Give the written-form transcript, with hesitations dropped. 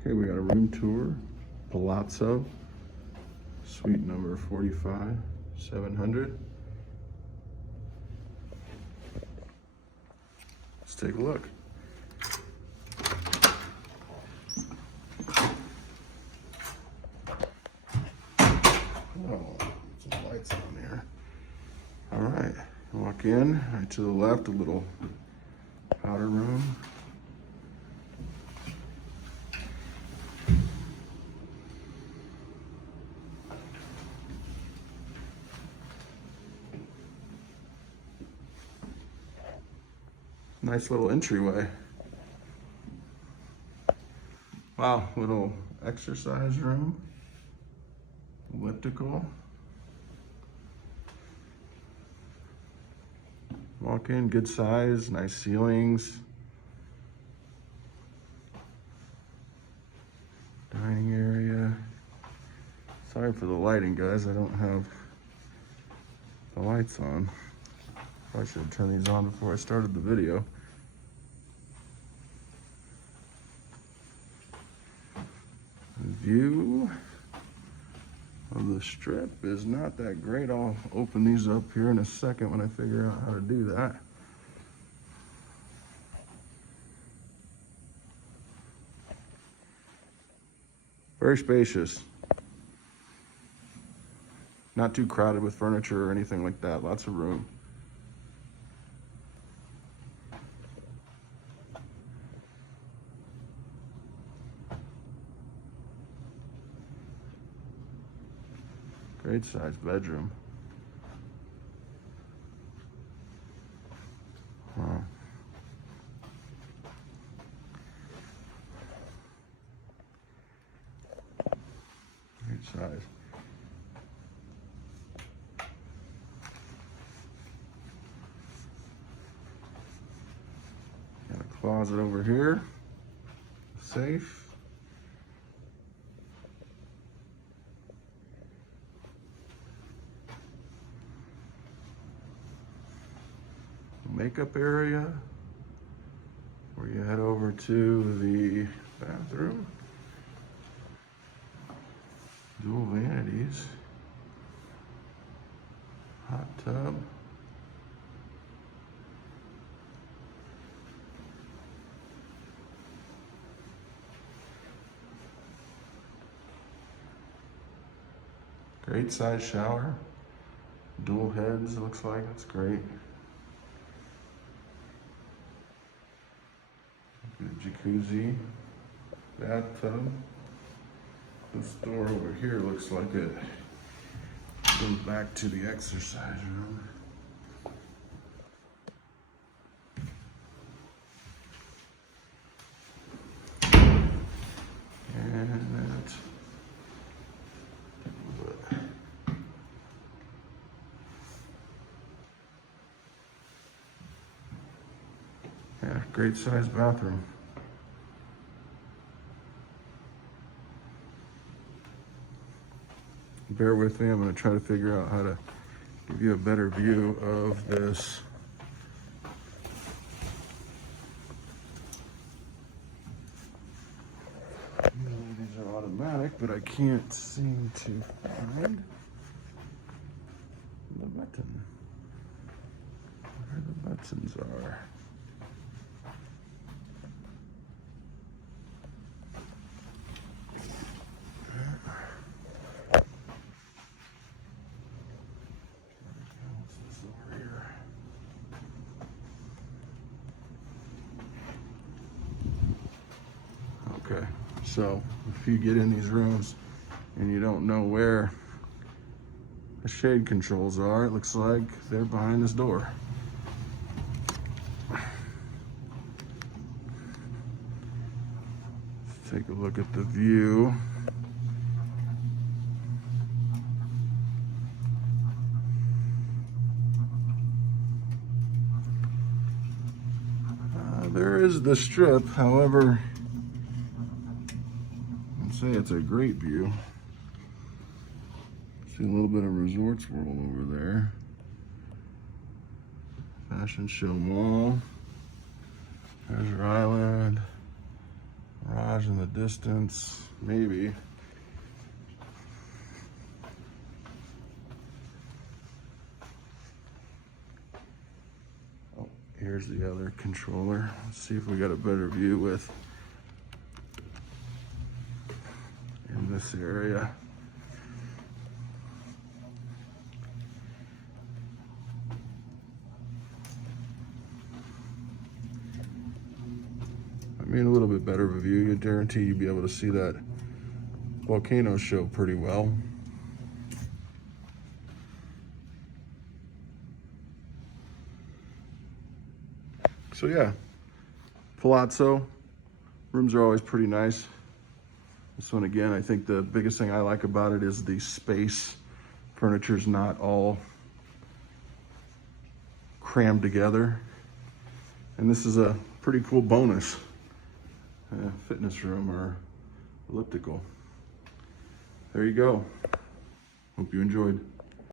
Okay, we got a room tour. Palazzo Suite number 45, 700. Let's take a look. Oh, some lights on here. All right, walk in. Right to the left, a little powder room. Nice little entryway. Wow, little exercise room, elliptical. Walk in, good size, nice ceilings. Dining area. Sorry for the lighting, guys. I don't have the lights on. Probably should have turned these on before I started the video. View of the strip is not that great. I'll open these up here in a second when I figure out how to do that. Very spacious. Not too crowded with furniture or anything like that. Lots of room. Great sized bedroom. Wow. Great size. Got a closet over here. Safe. Makeup area where you head over to the bathroom. Dual vanities. Hot tub. Great size shower. Dual heads, looks like. That's great. Jacuzzi, bathtub. This door over here looks like it goes back to the exercise room. And yeah, great sized bathroom. Bear with me, I'm going to try to figure out how to give you a better view of this. These are automatic, but I can't seem to find the button. Where the buttons are. Okay, so if you get in these rooms and you don't know where the shade controls are, it looks like they're behind this door. Let's take a look at the view. There is the strip, however, say it's a great view. See a little bit of Resorts World over there. Fashion Show Mall. Treasure Island. Mirage in the distance, maybe. Oh, here's the other controller. Let's see if we got a better view with in this area. I mean, a little bit better of a view. You guarantee you'll be able to see that volcano show pretty well. So yeah, Palazzo rooms are always pretty nice. This one, again, I think the biggest thing I like about it is the space. Furniture's not all crammed together. And this is a pretty cool bonus. Fitness room or elliptical. There you go. Hope you enjoyed.